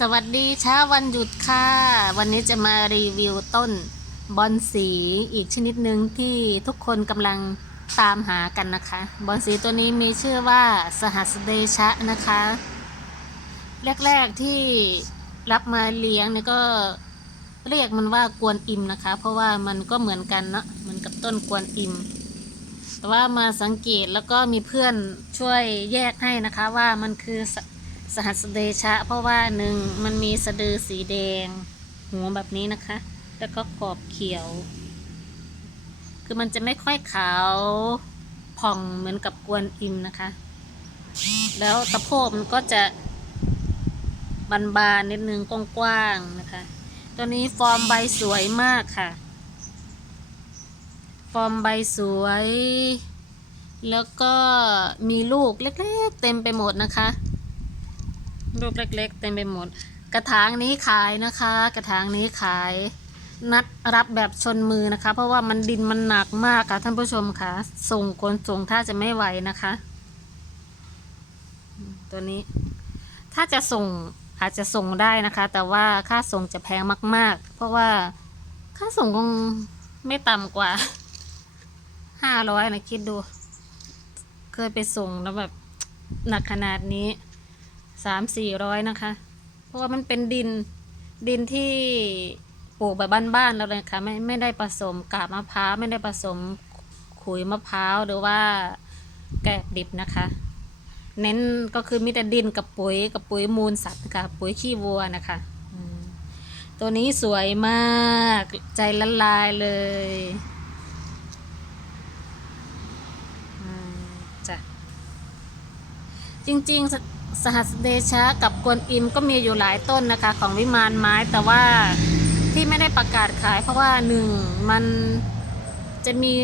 สวัสดีเช้าวันหยุดค่ะ วันนี้จะมารีวิวต้นบอนสีอีกชนิดหนึ่งที่ทุกคนกำลังตามหากันนะคะ บอนสีตัวนี้มีชื่อว่าสหัสเดชะนะคะ แรกๆที่รับมาเลี้ยงเนี่ยก็เรียกมันว่ากวนอิมนะคะ เพราะว่ามันก็เหมือนกันเนาะเหมือนกับต้นกวนอิม แต่ว่ามาสังเกตแล้วก็มีเพื่อนช่วยแยกให้นะคะว่ามันคือ สหัสเดชะ เพราะว่าหนึ่งมันมีสะดือสีแดง หัวแบบนี้นะคะ แล้วก็กรอบเขียว คือมันจะไม่ค่อยขาวผ่องเหมือนกับกวนอิมนะคะ แล้วตะโพกมันก็จะบานๆนิดนึงกว้างๆนะคะ ตัวนี้ฟอร์มใบสวยมากค่ะ ฟอร์มใบสวย แล้วก็มีลูกเล็กๆ เต็มไปหมดนะคะ ลูกเล็ก ๆ เต็มไปหมด กระถางนี้ขายนะคะ กระถางนี้ขาย นัดรับแบบชนมือนะคะ เพราะว่ามันดินมันหนักมากค่ะท่านผู้ชมค่ะ ส่งคนส่งถ้าจะไม่ไหวนะคะ ตัวนี้ ถ้าจะส่งอาจจะส่งได้นะคะ แต่ว่าค่าส่งจะแพงมาก ๆ เพราะว่าค่าส่งคงไม่ต่ำกว่าห้าร้อยนะคิดดู เคยไปส่งแล้วแบบหนักขนาดนี้ สามสี่ร้อยนะคะ เพราะว่ามันเป็นดินดินที่ปลูกแบบบ้านๆเราเลยค่ะไม่ไม่ได้ผสมกาบมะพร้าวไม่ได้ผสมขุยมะพร้าวหรือว่าแกบดิบนะคะ เน้นก็คือมีแต่ดินกับปุ๋ยกับปุ๋ยมูลสัตว์นะคะปุ๋ยขี้วัวนะคะตัวนี้สวยมากใจละลายเลยจ้ะจริงๆ สหัสเดชะกับกวนอิมก็มีอยู่หลายต้นนะคะของวิมานไม้แต่ว่าที่ไม่ได้ประกาศขาย เพราะว่าหนึ่งมันจะมี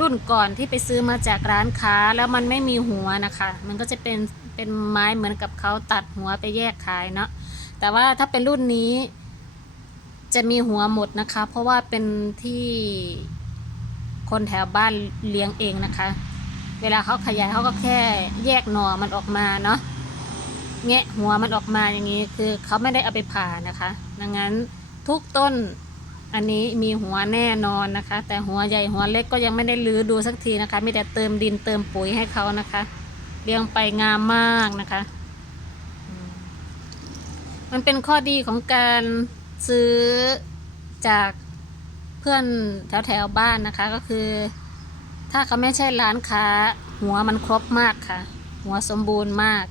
รุ่นก่อนที่ไปซื้อมาจากร้านค้าแล้วมันไม่มีหัวนะคะ มันก็จะเป็นเป็นไม้เหมือนกับเขาตัดหัวไปแยกขายเนาะแต่ว่าถ้าเป็นรุ่นนี้จะมีหัวหมดนะคะ เพราะว่าเป็นที่คนแถวบ้านเลี้ยงเองนะคะ เวลาเขาขยายเขาก็แค่แยกหน่อมันออกมาเนาะ แงะหัวมันออกมาอย่างนี้คือเขาไม่ได้เอาไปผ่านะคะ ดังนั้นทุกต้นอันนี้มีหัวแน่นอนนะคะ แต่หัวใหญ่หัวเล็กก็ยังไม่ได้ลื้อดูสักทีนะคะมีแต่เติมดินเติมปุ๋ยให้เขานะคะ เลี้ยงไปงามมากนะคะ มันเป็นข้อดีของการซื้อจากเพื่อนแถวแถวๆบ้านนะคะก็คือ ถ้าเขาไม่ใช่ร้านค้า หัวมันครบมากค่ะ หัวสมบูรณ์มาก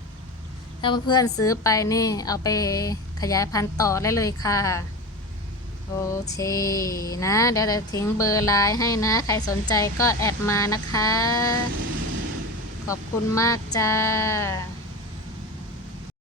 ถ้าเพื่อนซื้อไปนี่เอาไปขยายพันธุ์ต่อได้เลยค่ะ โอเคนะ เดี๋ยวจะทิ้งเบอร์ไลน์ให้นะ ใครสนใจก็แอดมานะคะ ขอบคุณมากจ้า